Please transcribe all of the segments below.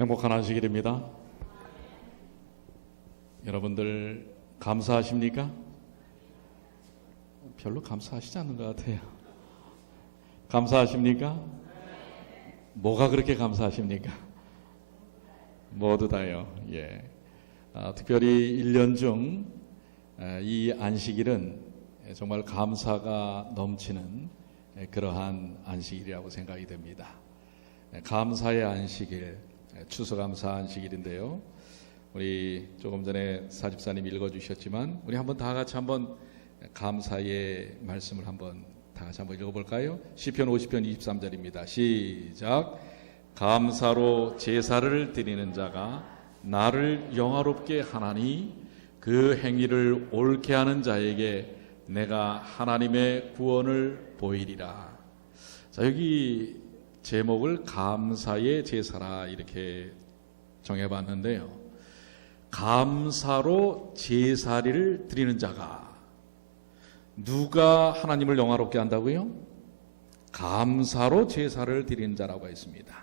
행복한 안식일입니다. 여러분들 감사하십니까? 별로 감사하시지 않는 것 같아요. 감사하십니까? 뭐가 그렇게 감사하십니까? 모두 다요. 예. 특별히 1년 중 이 안식일은 정말 감사가 넘치는 그러한 안식일이라고 생각이 됩니다. 감사의 안식일, 추수감사 안식일인데요. 우리 조금 전에 사집사님 읽어주셨지만 우리 한번 다 같이 한번 감사의 말씀을 한번 다 같이 한번 읽어볼까요? 시편 50편 23절입니다. 시작. 감사로 제사를 드리는 자가 나를 영화롭게 하나니 그 행위를 옳게 하는 자에게 내가 하나님의 구원을 보이리라. 자, 여기 제목을 감사의 제사라 이렇게 정해봤는데요. 감사로 제사를 드리는 자가 누가 하나님을 영화롭게 한다고요? 감사로 제사를 드리는 자라고 했습니다.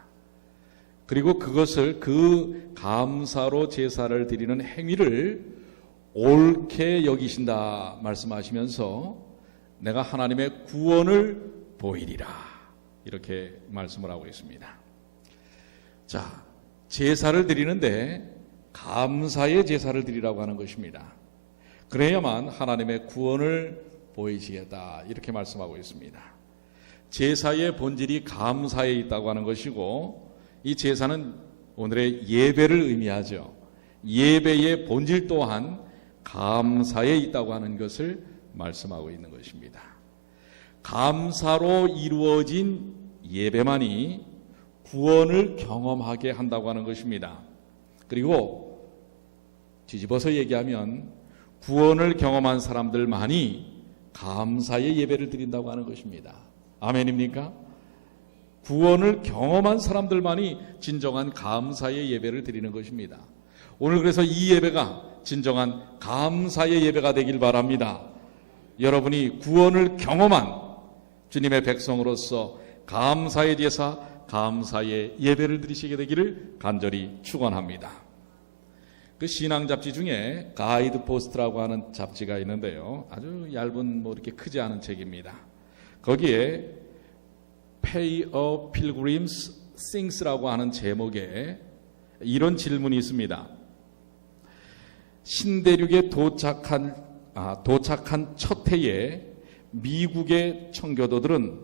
그리고 그것을 그 감사로 제사를 드리는 행위를 옳게 여기신다 말씀하시면서 내가 하나님의 구원을 보이리라 이렇게 말씀을 하고 있습니다. 자, 제사를 드리는데 감사의 제사를 드리라고 하는 것입니다. 그래야만 하나님의 구원을 보이시겠다 이렇게 말씀하고 있습니다. 제사의 본질이 감사에 있다고 하는 것이고 이 제사는 오늘의 예배를 의미하죠. 예배의 본질 또한 감사에 있다고 하는 것을 말씀하고 있는 것입니다. 감사로 이루어진 예배만이 구원을 경험하게 한다고 하는 것입니다. 그리고 뒤집어서 얘기하면 구원을 경험한 사람들만이 감사의 예배를 드린다고 하는 것입니다. 아멘입니까? 구원을 경험한 사람들만이 진정한 감사의 예배를 드리는 것입니다. 오늘 그래서 이 예배가 진정한 감사의 예배가 되길 바랍니다. 여러분이 구원을 경험한 주님의 백성으로서 감사의 제사, 감사의 예배를 드리시게 되기를 간절히 축원합니다. 그 신앙 잡지 중에 가이드 포스트라고 하는 잡지가 있는데요. 아주 얇은 이렇게 크지 않은 책입니다. 거기에 Pay a Pilgrim Things라고 하는 제목에 이런 질문이 있습니다. 신대륙에 도착한 첫 해에 미국의 청교도들은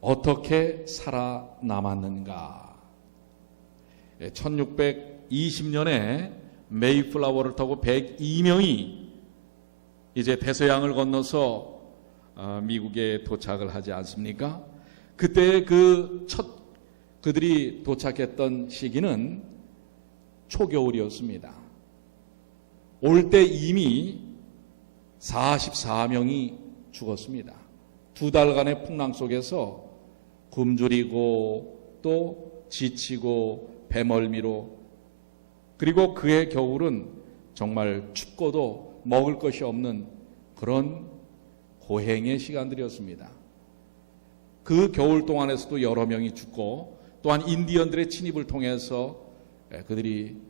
어떻게 살아남았는가? 1620년에 메이플라워를 타고 102명이 이제 대서양을 건너서 미국에 도착을 하지 않습니까? 그때 그들이 도착했던 시기는 초겨울이었습니다. 올 때 이미 44명이 죽었습니다. 2달간의 풍랑 속에서 굶주리고 또 지치고 배멀미로, 그리고 그해 겨울은 정말 춥고도 먹을 것이 없는 그런 고행의 시간들이었습니다. 그 겨울 동안에서도 여러 명이 죽고 또한 인디언들의 침입을 통해서 그들이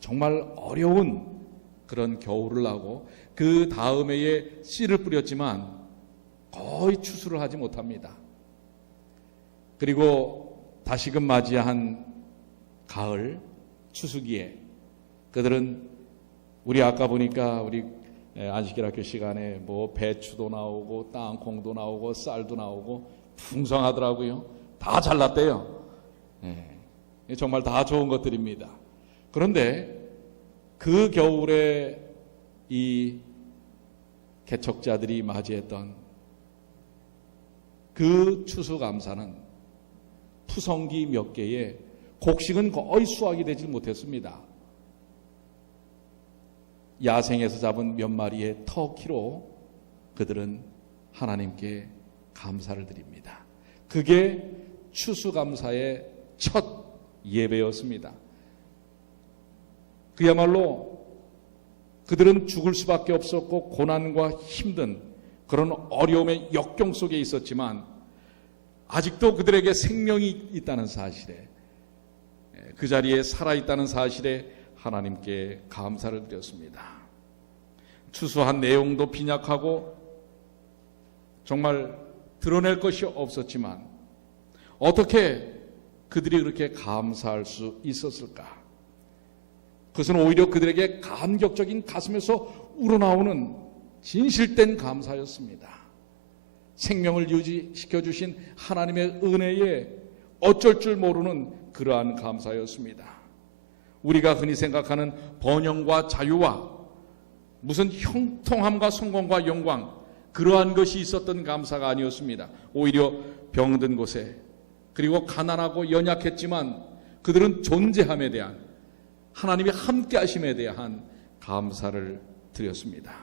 정말 어려운 그런 겨울을 하고 그 다음 해에 씨를 뿌렸지만 거의 추수를 하지 못합니다. 그리고 다시금 맞이한 가을 추수기에 그들은 우리 아까 보니까 우리 안식일 학교 시간에 배추도 나오고 땅콩도 나오고 쌀도 나오고 풍성하더라고요. 다 잘났대요. 정말 다 좋은 것들입니다. 그런데 그 겨울에 이 개척자들이 맞이했던 그 추수감사는 푸성기 몇 개에 곡식은 거의 수확이 되지 못했습니다. 야생에서 잡은 몇 마리의 터키로 그들은 하나님께 감사를 드립니다. 그게 추수감사의 첫 예배였습니다. 그야말로 그들은 죽을 수밖에 없었고 고난과 힘든 그런 어려움의 역경 속에 있었지만 아직도 그들에게 생명이 있다는 사실에 그 자리에 살아있다는 사실에 하나님께 감사를 드렸습니다. 추수한 내용도 빈약하고 정말 드러낼 것이 없었지만 어떻게 그들이 그렇게 감사할 수 있었을까? 그것은 오히려 그들에게 감격적인 가슴에서 우러나오는 진실된 감사였습니다. 생명을 유지시켜 주신 하나님의 은혜에 어쩔 줄 모르는 그러한 감사였습니다. 우리가 흔히 생각하는 번영과 자유와 무슨 형통함과 성공과 영광, 그러한 것이 있었던 감사가 아니었습니다. 오히려 병든 곳에, 그리고 가난하고 연약했지만 그들은 존재함에 대한, 하나님이 함께 하심에 대한 감사를 드렸습니다.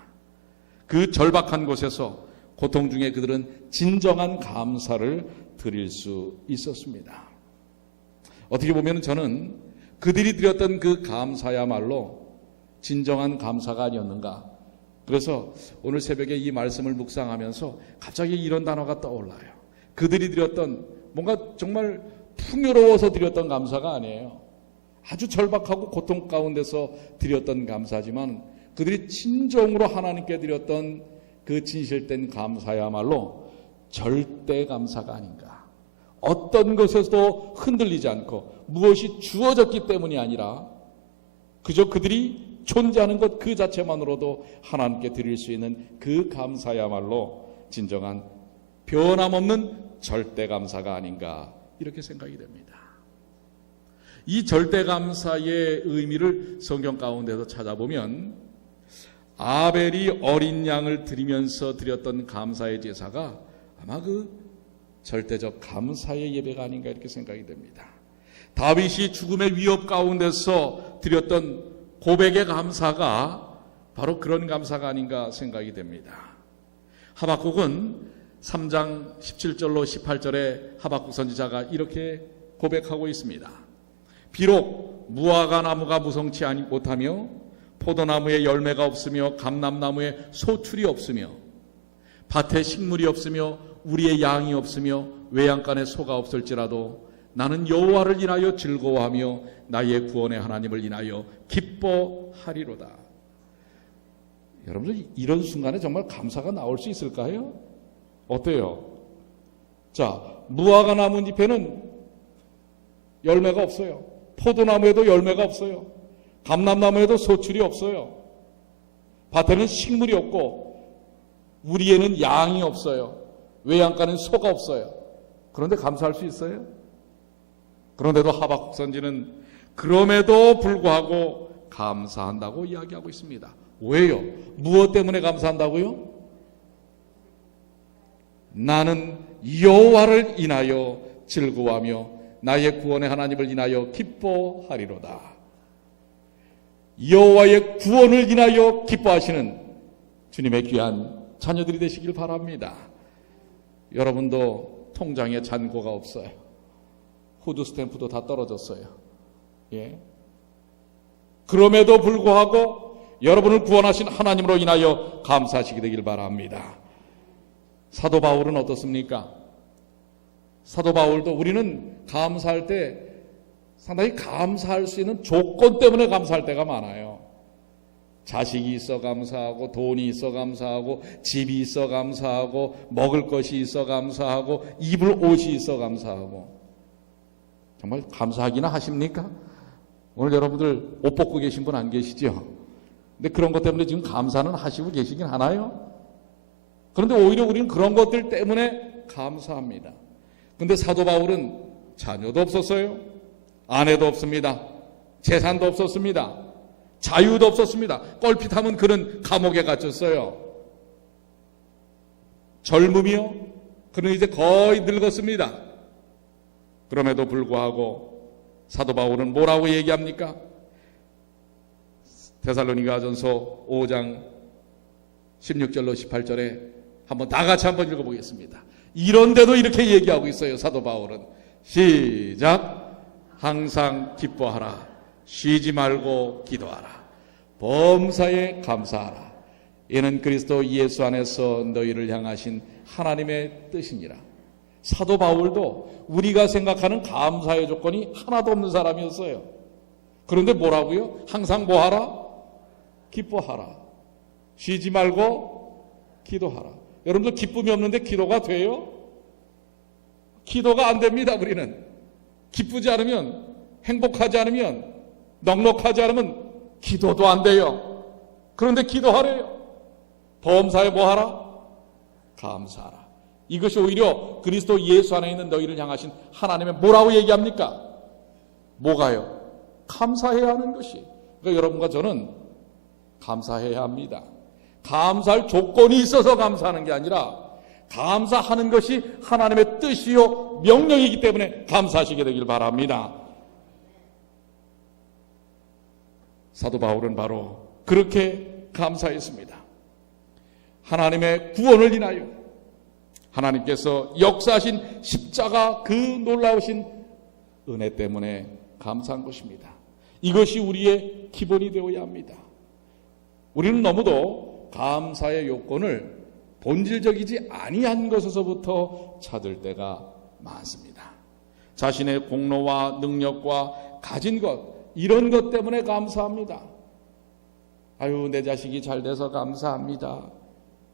그 절박한 곳에서 고통 중에 그들은 진정한 감사를 드릴 수 있었습니다. 어떻게 보면 저는 그들이 드렸던 그 감사야말로 진정한 감사가 아니었는가. 그래서 오늘 새벽에 이 말씀을 묵상하면서 갑자기 이런 단어가 떠올라요. 그들이 드렸던, 뭔가 정말 풍요로워서 드렸던 감사가 아니에요. 아주 절박하고 고통 가운데서 드렸던 감사지만 그들이 진정으로 하나님께 드렸던 그 진실된 감사야말로 절대 감사가 아닌가. 어떤 것에서도 흔들리지 않고 무엇이 주어졌기 때문이 아니라 그저 그들이 존재하는 것 그 자체만으로도 하나님께 드릴 수 있는 그 감사야말로 진정한 변함없는 절대 감사가 아닌가, 이렇게 생각이 됩니다. 이 절대 감사의 의미를 성경 가운데서 찾아보면 아벨이 어린 양을 드리면서 드렸던 감사의 제사가 아마 그 절대적 감사의 예배가 아닌가, 이렇게 생각이 됩니다. 다윗이 죽음의 위협 가운데서 드렸던 고백의 감사가 바로 그런 감사가 아닌가 생각이 됩니다. 하박국은 3장 17절로 18절에 하박국 선지자가 이렇게 고백하고 있습니다. 비록 무화과 나무가 무성치 못하며 포도나무에 열매가 없으며 감람나무에 소출이 없으며 밭에 식물이 없으며 우리의 양이 없으며 외양간에 소가 없을지라도 나는 여호와를 인하여 즐거워하며 나의 구원의 하나님을 인하여 기뻐하리로다. 여러분들 이런 순간에 정말 감사가 나올 수 있을까요? 어때요? 자, 무화과 나무 잎에는 열매가 없어요. 포도나무에도 열매가 없어요. 감람나무에도 소출이 없어요. 밭에는 식물이 없고 우리에는 양이 없어요. 외양간에는 소가 없어요. 그런데 감사할 수 있어요? 그런데도 하박국 선지는 그럼에도 불구하고 감사한다고 이야기하고 있습니다. 왜요? 무엇 때문에 감사한다고요? 나는 여호와를 인하여 즐거워하며 나의 구원의 하나님을 인하여 기뻐하리로다. 여호와의 구원을 인하여 기뻐하시는 주님의 귀한 자녀들이 되시길 바랍니다. 여러분도 통장에 잔고가 없어요. 후드 스탬프도 다 떨어졌어요. 예. 그럼에도 불구하고 여러분을 구원하신 하나님으로 인하여 감사하시게 되길 바랍니다. 사도 바울은 어떻습니까? 사도 바울도 우리는 감사할 때 상당히 감사할 수 있는 조건 때문에 감사할 때가 많아요. 자식이 있어 감사하고, 돈이 있어 감사하고, 집이 있어 감사하고, 먹을 것이 있어 감사하고, 입을 옷이 있어 감사하고. 정말 감사하기나 하십니까? 오늘 여러분들 옷 벗고 계신 분 안 계시죠? 근데 그런 것 때문에 지금 감사는 하시고 계시긴 하나요? 그런데 오히려 우리는 그런 것들 때문에 감사합니다. 근데 사도 바울은 자녀도 없었어요. 아내도 없습니다. 재산도 없었습니다. 자유도 없었습니다. 껄핏하면 그는 감옥에 갇혔어요. 젊음이요? 그는 이제 거의 늙었습니다. 그럼에도 불구하고 사도 바울은 뭐라고 얘기합니까? 데살로니가전서 5장 16절로 18절에 한번 다 같이 한번 읽어보겠습니다. 이런데도 이렇게 얘기하고 있어요. 사도 바울은 시작. 항상 기뻐하라. 쉬지 말고 기도하라. 범사에 감사하라. 이는 그리스도 예수 안에서 너희를 향하신 하나님의 뜻이니라. 사도 바울도 우리가 생각하는 감사의 조건이 하나도 없는 사람이었어요. 그런데 뭐라고요? 항상 뭐하라? 기뻐하라. 쉬지 말고 기도하라. 여러분들 기쁨이 없는데 기도가 돼요? 기도가 안 됩니다. 우리는 기쁘지 않으면, 행복하지 않으면, 넉넉하지 않으면 기도도 안 돼요. 그런데 기도하래요. 범사에 뭐하라? 감사하라. 이것이 오히려 그리스도 예수 안에 있는 너희를 향하신 하나님의 뭐라고 얘기합니까? 뭐가요? 감사해야 하는 것이. 그러니까 여러분과 저는 감사해야 합니다. 감사할 조건이 있어서 감사하는 게 아니라 감사하는 것이 하나님의 뜻이요 명령이기 때문에 감사하시게 되길 바랍니다. 사도 바울은 바로 그렇게 감사했습니다. 하나님의 구원을 인하여 하나님께서 역사하신 십자가 그 놀라우신 은혜 때문에 감사한 것입니다. 이것이 우리의 기본이 되어야 합니다. 우리는 너무도 감사의 요건을 본질적이지 아니한 것에서부터 찾을 때가 많습니다. 자신의 공로와 능력과 가진 것, 이런 것 때문에 감사합니다. 아유, 내 자식이 잘 돼서 감사합니다.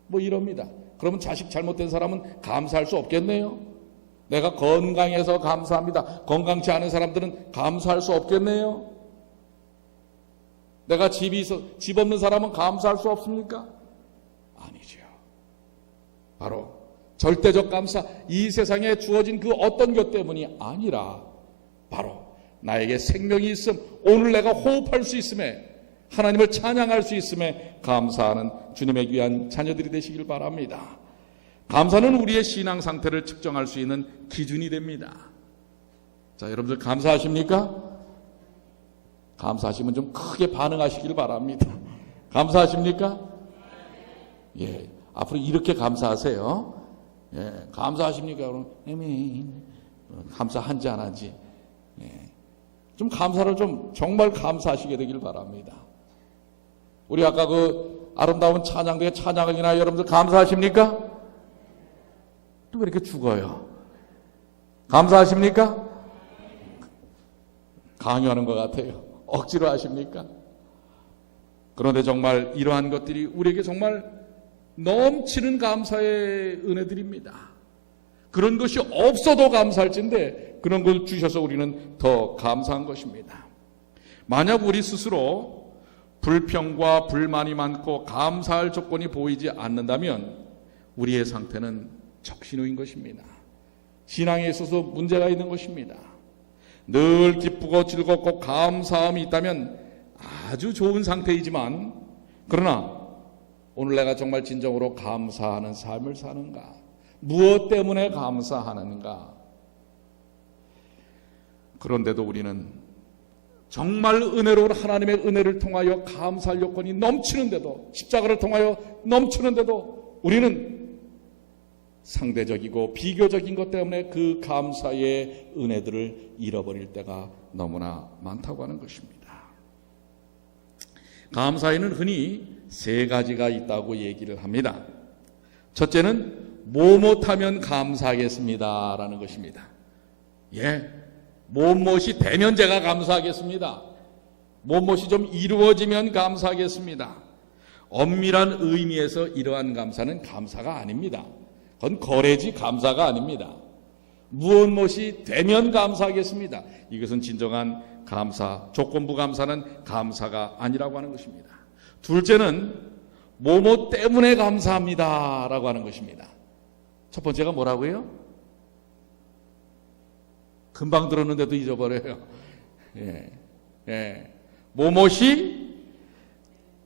뭐 이럽니다. 그러면 자식 잘못된 사람은 감사할 수 없겠네요. 내가 건강해서 감사합니다. 건강치 않은 사람들은 감사할 수 없겠네요. 내가 집이 있어 집 없는 사람은 감사할 수 없습니까? 아니죠. 바로 절대적 감사, 이 세상에 주어진 그 어떤 것 때문이 아니라 바로 나에게 생명이 있음, 오늘 내가 호흡할 수 있음에, 하나님을 찬양할 수 있음에 감사하는 주님의 귀한 자녀들이 되시길 바랍니다. 감사는 우리의 신앙 상태를 측정할 수 있는 기준이 됩니다. 자, 여러분들 감사하십니까? 감사하시면 좀 크게 반응하시길 바랍니다. 감사하십니까? 예, 앞으로 이렇게 감사하세요. 예, 감사하십니까? 그럼 감사한지 안 한지. 예, 좀 감사를 좀 정말 감사하시게 되길 바랍니다. 우리 아까 그 아름다운 찬양대에 찬양을 인하여 여러분들 감사하십니까? 또 왜 이렇게 죽어요? 감사하십니까? 강요하는 것 같아요. 억지로 하십니까? 그런데 정말 이러한 것들이 우리에게 정말 넘치는 감사의 은혜들입니다. 그런 것이 없어도 감사할진데 그런 걸 주셔서 우리는 더 감사한 것입니다. 만약 우리 스스로 불평과 불만이 많고 감사할 조건이 보이지 않는다면 우리의 상태는 적신호인 것입니다. 신앙에 있어서 문제가 있는 것입니다. 늘 기쁘고 즐겁고 감사함이 있다면 아주 좋은 상태이지만, 그러나 오늘 내가 정말 진정으로 감사하는 삶을 사는가? 무엇 때문에 감사하는가? 그런데도 우리는 정말 은혜로운 하나님의 은혜를 통하여 감사할 요건이 넘치는데도, 십자가를 통하여 넘치는데도 우리는 상대적이고 비교적인 것 때문에 그 감사의 은혜들을 잃어버릴 때가 너무나 많다고 하는 것입니다. 감사에는 흔히 세 가지가 있다고 얘기를 합니다. 첫째는 뭐못하면 감사하겠습니다 라는 것입니다. 예, 뭐뭇이 되면 제가 감사하겠습니다. 뭐뭇이 좀 이루어지면 감사하겠습니다. 엄밀한 의미에서 이러한 감사는 감사가 아닙니다. 그건 거래지 감사가 아닙니다. 무엇이 되면 감사하겠습니다. 이것은 진정한 감사, 조건부 감사는 감사가 아니라고 하는 것입니다. 둘째는 뭐뭐 때문에 감사합니다 라고 하는 것입니다. 첫 번째가 뭐라고요? 금방 들었는데도 잊어버려요. 뭐뭇이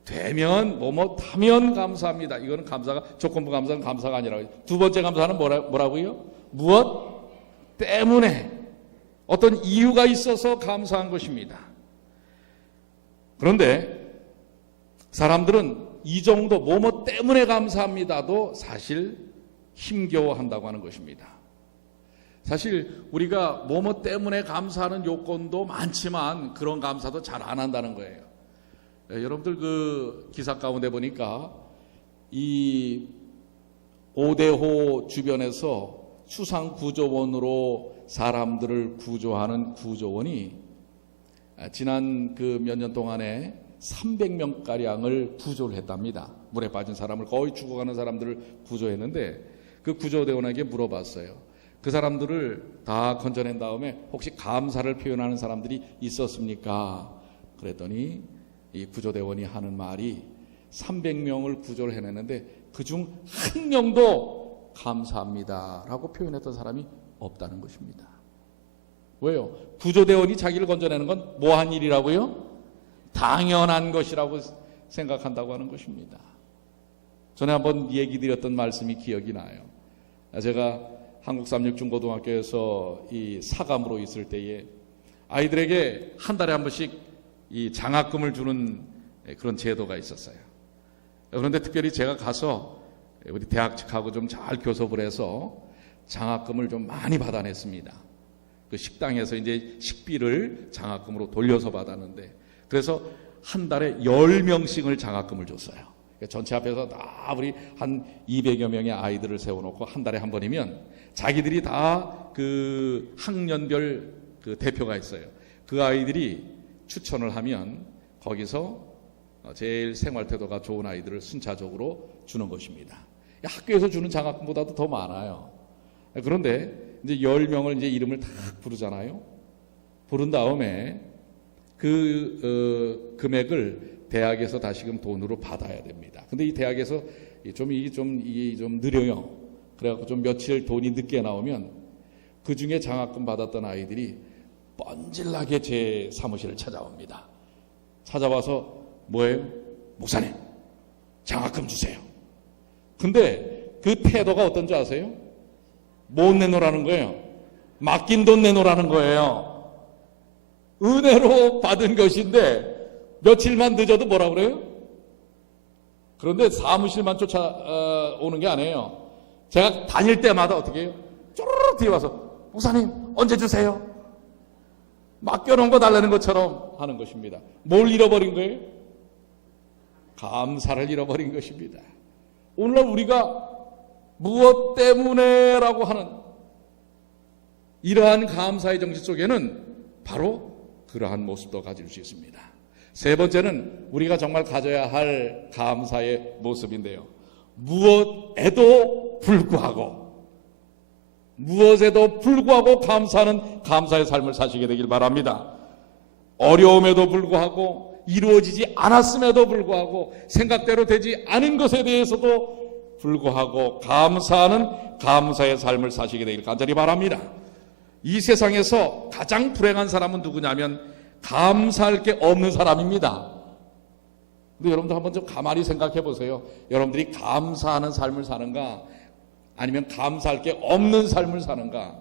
되면, 뭐뭇하면 감사합니다. 이거는 감사가, 조건부 감사는 감사가 아니라고. 두 번째 감사는 뭐라고요? 무엇 때문에, 어떤 이유가 있어서 감사한 것입니다. 그런데 사람들은 이 정도 뭐뭐 때문에 감사합니다도 사실 힘겨워한다고 하는 것입니다. 사실 우리가 뭐뭐 때문에 감사하는 요건도 많지만 그런 감사도 잘 안 한다는 거예요. 여러분들 그 기사 가운데 보니까 이 오대호 주변에서 수상구조원으로 사람들을 구조하는 구조원이 지난 그 몇 년 동안에 300명가량을 구조를 했답니다. 물에 빠진 사람을, 거의 죽어가는 사람들을 구조했는데, 그 구조대원에게 물어봤어요. 그 사람들을 다 건져낸 다음에 혹시 감사를 표현하는 사람들이 있었습니까? 그랬더니 이 구조대원이 하는 말이 300명을 구조를 해냈는데 그중 한 명도 감사합니다 라고 표현했던 사람이 없다는 것입니다. 왜요? 구조대원이 자기를 건져내는 건 뭐한 일이라고요? 당연한 것이라고 생각한다고 하는 것입니다. 전에 한번 얘기 드렸던 말씀이 기억이 나요. 제가 한국삼육중고등학교에서 이 사감으로 있을 때에 아이들에게 한 달에 한 번씩 이 장학금을 주는 그런 제도가 있었어요. 그런데 특별히 제가 가서 우리 대학 측하고 좀 잘 교섭을 해서 장학금을 좀 많이 받아냈습니다. 그 식당에서 이제 식비를 장학금으로 돌려서 받았는데, 그래서 한 달에 10명씩을 장학금을 줬어요. 전체 앞에서 다 우리 한 200여 명의 아이들을 세워놓고 한 달에 한 번이면 자기들이 다 그 학년별 그 대표가 있어요. 그 아이들이 추천을 하면 거기서 제일 생활태도가 좋은 아이들을 순차적으로 주는 것입니다. 학교에서 주는 장학금보다도 더 많아요. 그런데 이제 10명을 이제 이름을 딱 부르잖아요. 부른 다음에 그 금액을 대학에서 다시금 돈으로 받아야 됩니다. 근데 이 대학에서 이게 좀 느려요. 그래갖고 좀 며칠 돈이 늦게 나오면 그 중에 장학금 받았던 아이들이 뻔질나게 제 사무실을 찾아옵니다. 찾아와서 뭐예요? 목사님, 장학금 주세요. 근데 그 태도가 어떤지 아세요? 못 내놓으라는 거예요. 맡긴 돈 내놓으라는 거예요. 은혜로 받은 것인데 며칠만 늦어도 뭐라 그래요? 그런데 사무실만 쫓아오는 게 아니에요. 제가 다닐 때마다 어떻게 해요? 쪼르르 뒤에 와서 목사님 언제 주세요? 맡겨놓은 거 달라는 것처럼 하는 것입니다. 뭘 잃어버린 거예요? 감사를 잃어버린 것입니다. 오늘날 우리가 무엇 때문에 라고 하는 이러한 감사의 정신 속에는 바로 그러한 모습도 가질 수 있습니다. 세 번째는 우리가 정말 가져야 할 감사의 모습인데요. 무엇에도 불구하고 감사하는 감사의 삶을 사시게 되길 바랍니다. 어려움에도 불구하고 이루어지지 않았음에도 불구하고 생각대로 되지 않은 것에 대해서도 불구하고 감사하는 감사의 삶을 사시게 되길 간절히 바랍니다. 이 세상에서 가장 불행한 사람은 누구냐면 감사할 게 없는 사람입니다. 근데 여러분들 한번 좀 가만히 생각해 보세요. 여러분들이 감사하는 삶을 사는가 아니면 감사할 게 없는 삶을 사는가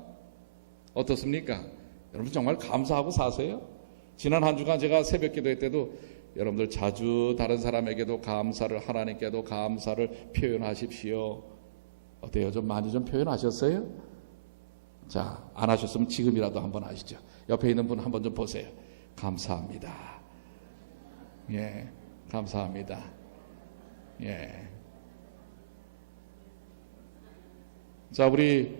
어떻습니까? 여러분 정말 감사하고 사세요? 지난 한 주간 제가 새벽 기도회 때도 여러분들 자주 다른 사람에게도 감사를, 하나님께도 감사를 표현하십시오. 어때요? 좀 많이 좀 표현하셨어요? 자, 안 하셨으면 지금이라도 한번 하시죠. 옆에 있는 분 한번 좀 보세요. 감사합니다. 예, 감사합니다. 예. 자, 우리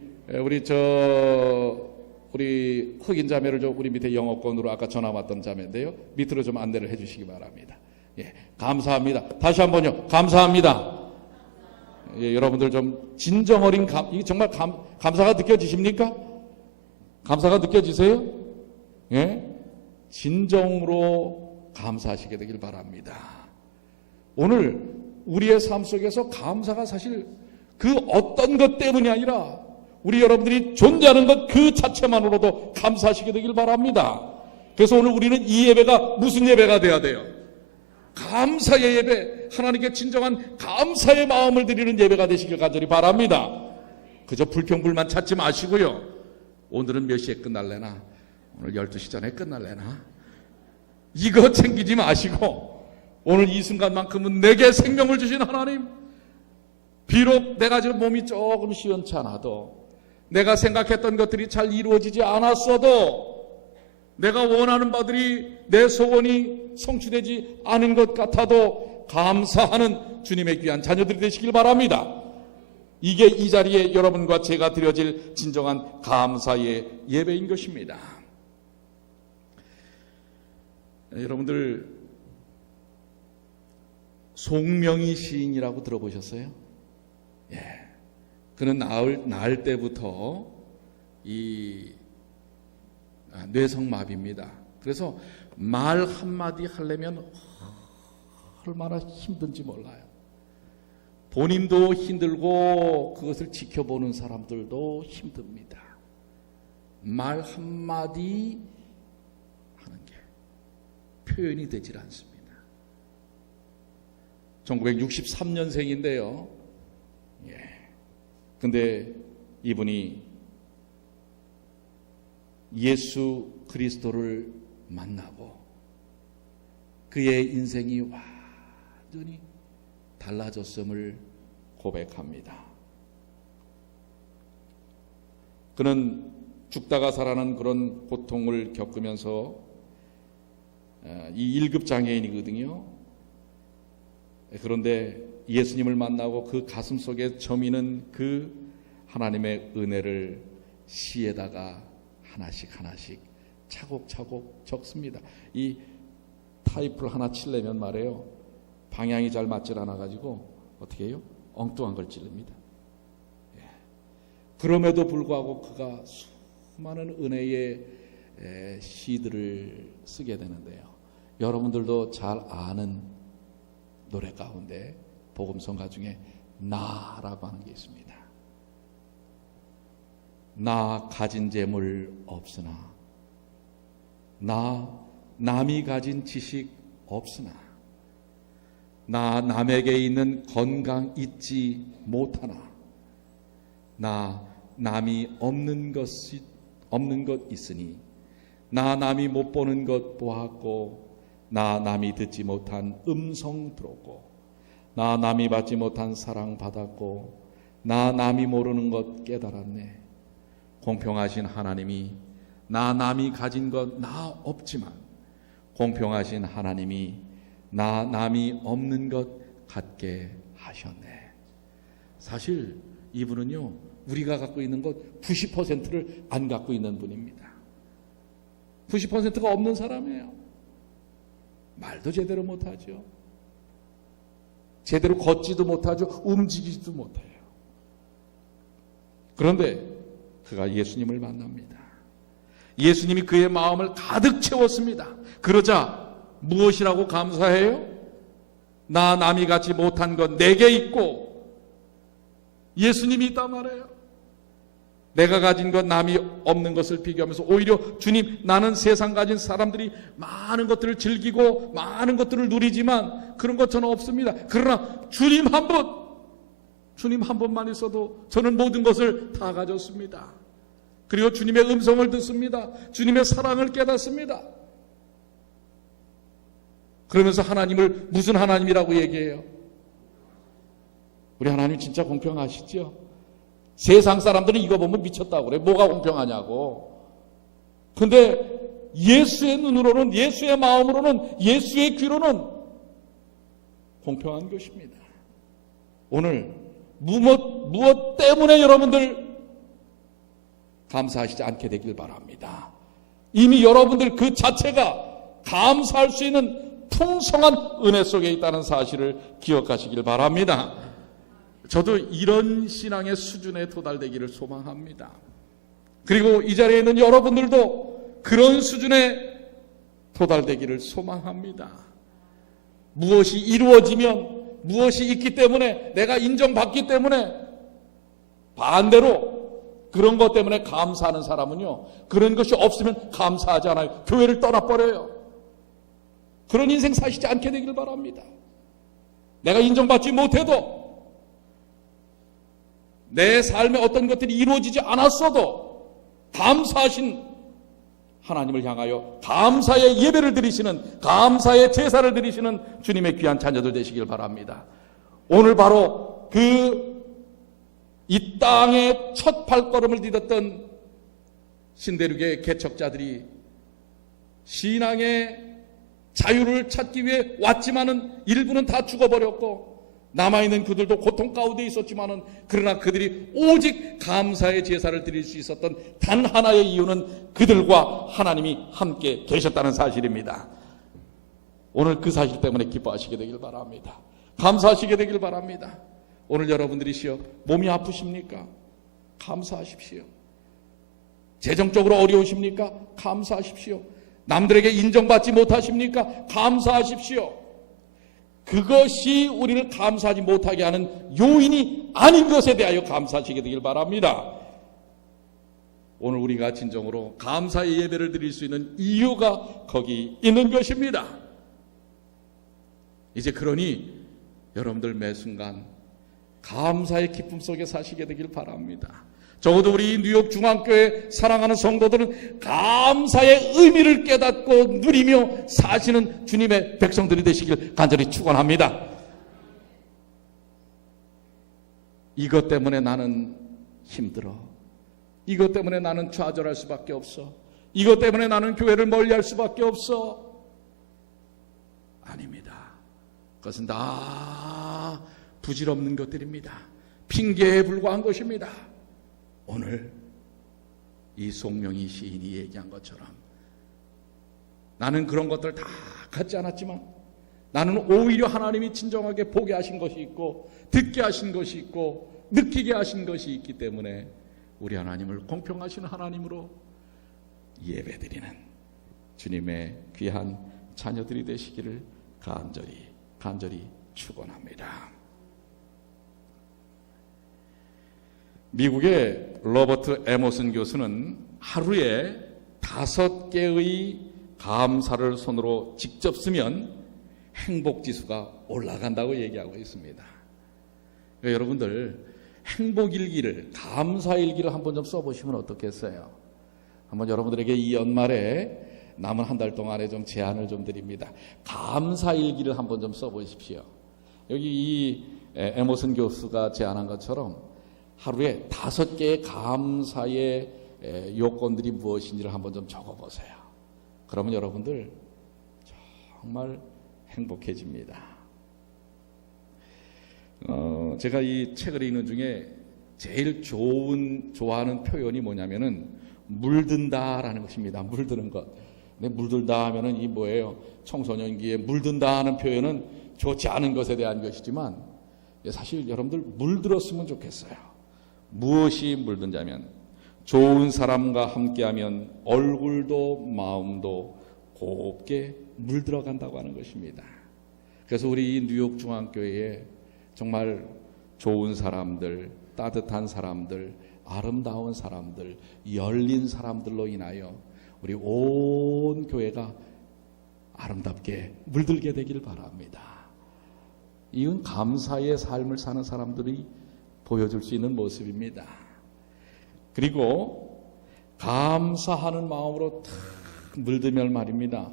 흑인 자매를 좀 우리 밑에 영어권으로 아까 전화 왔던 자매인데요. 밑으로 좀 안내를 해주시기 바랍니다. 예, 감사합니다. 다시 한번요. 감사합니다. 예, 여러분들 좀 진정 어린 이게 정말 감사가 느껴지십니까? 감사가 느껴지세요? 예, 진정으로 감사하시게 되길 바랍니다. 오늘 우리의 삶 속에서 감사가 사실 그 어떤 것 때문이 아니라 우리 여러분들이 존재하는 것 그 자체만으로도 감사하시게 되길 바랍니다. 그래서 오늘 우리는 이 예배가 무슨 예배가 돼야 돼요? 감사의 예배, 하나님께 진정한 감사의 마음을 드리는 예배가 되시길 간절히 바랍니다. 그저 불평불만 찾지 마시고요. 오늘은 몇 시에 끝날래나? 오늘 12시 전에 끝날래나? 이거 챙기지 마시고 오늘 이 순간만큼은 내게 생명을 주신 하나님, 비록 내가 지금 몸이 조금 시원찮아도 내가 생각했던 것들이 잘 이루어지지 않았어도 내가 원하는 바들이 내 소원이 성취되지 않은 것 같아도 감사하는 주님의 귀한 자녀들이 되시길 바랍니다. 이게 이 자리에 여러분과 제가 드려질 진정한 감사의 예배인 것입니다. 여러분들 송명희 시인이라고 들어보셨어요? 예. 그는 낳을 때부터 이 뇌성마비입니다. 그래서 말 한마디 하려면 얼마나 힘든지 몰라요. 본인도 힘들고 그것을 지켜보는 사람들도 힘듭니다. 말 한마디 하는 게 표현이 되질 않습니다. 1963년생인데요. 근데 이분이 예수 그리스도를 만나고 그의 인생이 완전히 달라졌음을 고백합니다. 그는 죽다가 살아나는 그런 고통을 겪으면서 이 1급 장애인이거든요. 그런데 예수님을 만나고 그 가슴 속에 저미는 그 하나님의 은혜를 시에다가 하나씩 차곡차곡 적습니다. 이 타이프를 하나 칠려면 말이에요, 방향이 잘 맞질 않아가지고 어떻게 해요? 엉뚱한 걸 찌릅니다. 그럼에도 불구하고 그가 수많은 은혜의 시들을 쓰게 되는데요. 여러분들도 잘 아는 노래 가운데 복음성가 중에 나라고 하는 게 있습니다. 나 가진 재물 없으나, 나 남이 가진 지식 없으나, 나 남에게 있는 건강 잊지 못하나, 나 남이 없는 것 있으니, 나 남이 못 보는 것 보았고, 나 남이 듣지 못한 음성 들었고, 나 남이 받지 못한 사랑 받았고, 나 남이 모르는 것 깨달았네. 공평하신 하나님이 나 남이 가진 것 나 없지만 공평하신 하나님이 나 남이 없는 것 갖게 하셨네. 사실 이분은요, 우리가 갖고 있는 것 90%를 안 갖고 있는 분입니다. 90%가 없는 사람이에요. 말도 제대로 못하죠. 제대로 걷지도 못하죠. 움직이지도 못해요. 그런데 그가 예수님을 만납니다. 예수님이 그의 마음을 가득 채웠습니다. 그러자 무엇이라고 감사해요? 나 남이 갖지 못한 것 내게 있고 예수님이 있단 말이에요. 내가 가진 것 남이 없는 것을 비교하면서 오히려 주님, 나는 세상 가진 사람들이 많은 것들을 즐기고 많은 것들을 누리지만 그런 것 저는 없습니다. 그러나 주님 한 분만 있어도 저는 모든 것을 다 가졌습니다. 그리고 주님의 음성을 듣습니다. 주님의 사랑을 깨닫습니다. 그러면서 하나님을 무슨 하나님이라고 얘기해요? 우리 하나님 진짜 공평하시죠? 세상 사람들은 이거 보면 미쳤다고 그래. 뭐가 공평하냐고. 근데 예수의 눈으로는, 예수의 마음으로는, 예수의 귀로는 공평한 것입니다. 오늘 무엇 때문에 여러분들 감사하시지 않게 되길 바랍니다. 이미 여러분들 그 자체가 감사할 수 있는 풍성한 은혜 속에 있다는 사실을 기억하시길 바랍니다. 저도 이런 신앙의 수준에 도달되기를 소망합니다. 그리고 이 자리에 있는 여러분들도 그런 수준에 도달되기를 소망합니다. 무엇이 이루어지면, 무엇이 있기 때문에, 내가 인정받기 때문에, 반대로 그런 것 때문에 감사하는 사람은요, 그런 것이 없으면 감사하지 않아요. 교회를 떠나버려요. 그런 인생 사시지 않게 되길 바랍니다. 내가 인정받지 못해도, 내 삶에 어떤 것들이 이루어지지 않았어도 감사하신 하나님을 향하여 감사의 예배를 드리시는, 감사의 제사를 드리시는 주님의 귀한 자녀들 되시길 바랍니다. 오늘 바로 이 땅에 첫 발걸음을 디뎠던 신대륙의 개척자들이 신앙의 자유를 찾기 위해 왔지만은 일부는 다 죽어버렸고 남아있는 그들도 고통 가운데 있었지만은 그러나 그들이 오직 감사의 제사를 드릴 수 있었던 단 하나의 이유는 그들과 하나님이 함께 계셨다는 사실입니다. 오늘 그 사실 때문에 기뻐하시게 되길 바랍니다. 감사하시게 되길 바랍니다. 오늘 여러분들이시여 몸이 아프십니까? 감사하십시오. 재정적으로 어려우십니까? 감사하십시오. 남들에게 인정받지 못하십니까? 감사하십시오. 그것이 우리를 감사하지 못하게 하는 요인이 아닌 것에 대하여 감사하시게 되길 바랍니다. 오늘 우리가 진정으로 감사의 예배를 드릴 수 있는 이유가 거기 있는 것입니다. 이제 그러니 여러분들 매 순간 감사의 기쁨 속에 사시게 되길 바랍니다. 적어도 우리 뉴욕 중앙교회 사랑하는 성도들은 감사의 의미를 깨닫고 누리며 사시는 주님의 백성들이 되시길 간절히 축원합니다. 이것 때문에 나는 힘들어. 이것 때문에 나는 좌절할 수밖에 없어. 이것 때문에 나는 교회를 멀리할 수밖에 없어. 아닙니다. 그것은 다 부질없는 것들입니다. 핑계에 불과한 것입니다. 오늘 이 송명희 시인이 얘기한 것처럼 나는 그런 것들 다 갖지 않았지만 나는 오히려 하나님이 진정하게 보게 하신 것이 있고 듣게 하신 것이 있고 느끼게 하신 것이 있기 때문에 우리 하나님을 공평하신 하나님으로 예배드리는 주님의 귀한 자녀들이 되시기를 간절히 축원합니다. 미국의 로버트 에머슨 교수는 하루에 5개의 감사를 손으로 직접 쓰면 행복지수가 올라간다고 얘기하고 있습니다. 그러니까 여러분들 행복일기를, 감사일기를 한번 좀 써보시면 어떻겠어요? 한번 여러분들에게 이 연말에 남은 한 달 동안에 좀 제안을 좀 드립니다. 감사일기를 한번 좀 써보십시오. 여기 이 에머슨 교수가 제안한 것처럼 하루에 5개의 감사의 요건들이 무엇인지를 한번 좀 적어보세요. 그러면 여러분들 정말 행복해집니다. 제가 이 책을 읽는 중에 제일 좋아하는 표현이 뭐냐면은 물든다라는 것입니다. 물드는 것. 근데 물들다 하면은 이 뭐예요? 청소년기에 물든다 하는 표현은 좋지 않은 것에 대한 것이지만 사실 여러분들 물들었으면 좋겠어요. 무엇이 물든다면 좋은 사람과 함께하면 얼굴도 마음도 곱게 물들어간다고 하는 것입니다. 그래서 우리 뉴욕 중앙교회에 정말 좋은 사람들, 따뜻한 사람들, 아름다운 사람들, 열린 사람들로 인하여 우리 온 교회가 아름답게 물들게 되길 바랍니다. 이건 감사의 삶을 사는 사람들이 보여줄 수 있는 모습입니다. 그리고 감사하는 마음으로 탁 물들면 말입니다.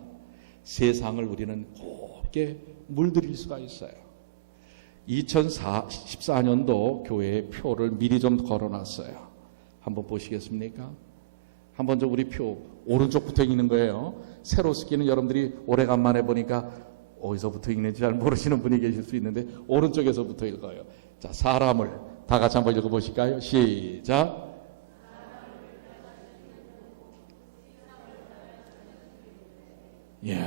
세상을 우리는 곱게 물들일 수가 있어요. 2014년도 교회에 표를 미리 좀 걸어놨어요. 한번 보시겠습니까? 한번 좀 우리 표 오른쪽 붙어 있는 거예요. 새로 쓰기는 여러분들이 오래간만에 보니까 어디서 붙어 있는지 잘 모르시는 분이 계실 수 있는데 오른쪽에서 붙어 읽어요. 자, 사람을 다 같이 한번 읽어보실까요? 시작. 예,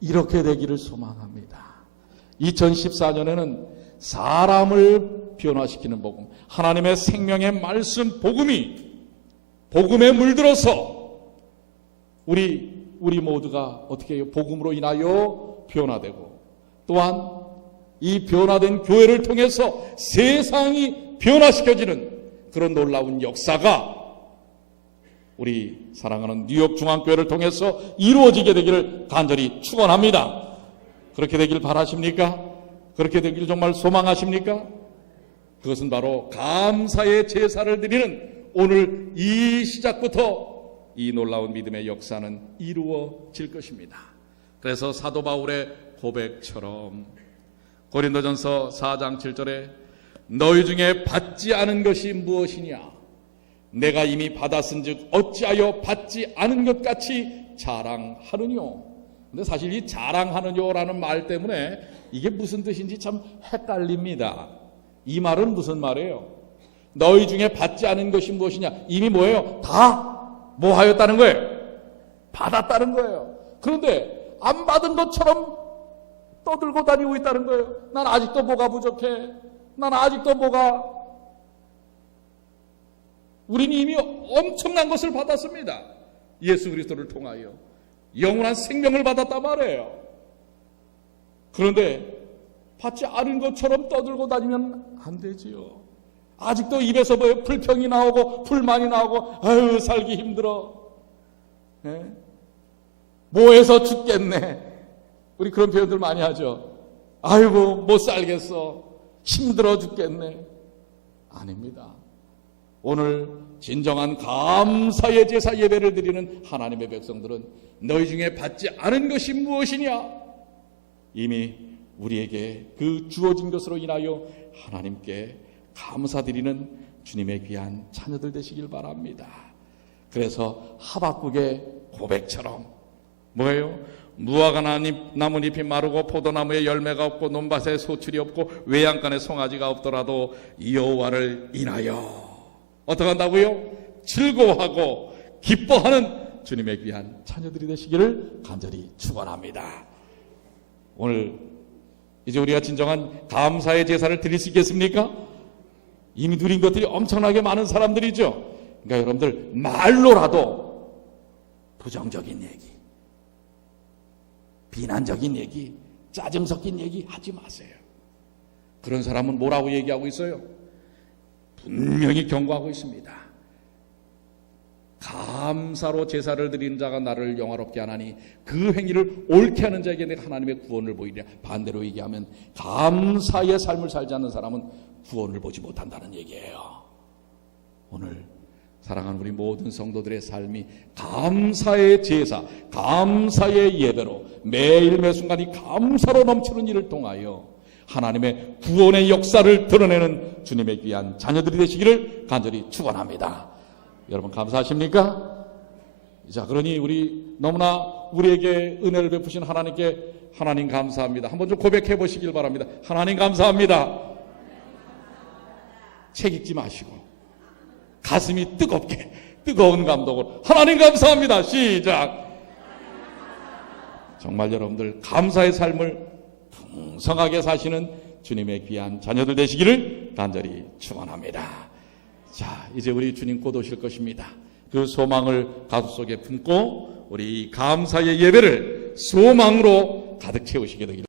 이렇게 되기를 소망합니다. 2014년에는 사람을 변화시키는 복음, 하나님의 생명의 말씀 복음에 물들어서 우리 모두가 어떻게 해요? 복음으로 인하여 변화되고 또한 이 변화된 교회를 통해서 세상이 변화시켜지는 그런 놀라운 역사가 우리 사랑하는 뉴욕 중앙교회를 통해서 이루어지게 되기를 간절히 축원합니다. 그렇게 되길 바라십니까? 그렇게 되기를 정말 소망하십니까? 그것은 바로 감사의 제사를 드리는 오늘 이 시작부터 이 놀라운 믿음의 역사는 이루어질 것입니다. 그래서 사도 바울의 고백처럼 고린도전서 4장 7절에 너희 중에 받지 않은 것이 무엇이냐? 내가 이미 받았은즉 어찌하여 받지 않은 것 같이 자랑하느뇨? 근데 사실 이 자랑하느냐라는 말 때문에 이게 무슨 뜻인지 참 헷갈립니다. 이 말은 무슨 말이에요? 너희 중에 받지 않은 것이 무엇이냐? 이미 뭐예요? 다 뭐 하였다는 거예요? 받았다는 거예요. 그런데 안 받은 것처럼 떠들고 다니고 있다는 거예요. 난 아직도 뭐가 부족해. 난 아직도 뭐가. 우리는 이미 엄청난 것을 받았습니다. 예수 그리스도를 통하여 영원한 생명을 받았단 말이에요. 그런데 받지 않은 것처럼 떠들고 다니면 안 되지요. 아직도 입에서 뭐 불평이 나오고 불만이 나오고 아유 살기 힘들어. 네? 뭐해서 죽겠네. 우리 그런 표현들 많이 하죠. 아이고 못 살겠어. 힘들어 죽겠네. 아닙니다. 오늘 진정한 감사의 제사 예배를 드리는 하나님의 백성들은 너희 중에 받지 않은 것이 무엇이냐? 이미 우리에게 그 주어진 것으로 인하여 하나님께 감사드리는 주님의 귀한 자녀들 되시길 바랍니다. 그래서 하박국의 고백처럼 뭐예요? 무화과 나뭇잎이 마르고 포도나무에 열매가 없고 논밭에 소출이 없고 외양간에 송아지가 없더라도 여호와를 인하여 어떻게 한다고요? 즐거워하고 기뻐하는 주님의 귀한 자녀들이 되시기를 간절히 축원합니다. 오늘 이제 우리가 진정한 감사의 제사를 드릴 수 있겠습니까? 이미 누린 것들이 엄청나게 많은 사람들이죠. 그러니까 여러분들 말로라도 부정적인 얘기, 비난적인 얘기, 짜증 섞인 얘기 하지 마세요. 그런 사람은 뭐라고 얘기하고 있어요? 분명히 경고하고 있습니다. 감사로 제사를 드리는 자가 나를 영화롭게 하나니 그 행위를 옳게 하는 자에게 내가 하나님의 구원을 보이리라. 반대로 얘기하면 감사의 삶을 살지 않는 사람은 구원을 보지 못한다는 얘기예요. 오늘 사랑하는 우리 모든 성도들의 삶이 감사의 제사, 감사의 예배로 매일 매순간이 감사로 넘치는 일을 통하여 하나님의 구원의 역사를 드러내는 주님의 귀한 자녀들이 되시기를 간절히 축원합니다. 여러분 감사하십니까? 자, 그러니 우리 너무나 우리에게 은혜를 베푸신 하나님께 하나님 감사합니다. 한번 좀 고백해 보시길 바랍니다. 하나님 감사합니다. 책 읽지 마시고 가슴이 뜨겁게 뜨거운 감동으로 하나님 감사합니다. 시작. 정말 여러분들 감사의 삶을 풍성하게 사시는 주님의 귀한 자녀들 되시기를 간절히 축원합니다. 자, 이제 우리 주님 곧 오실 것입니다. 그 소망을 가슴 속에 품고 우리 감사의 예배를 소망으로 가득 채우시게 되기를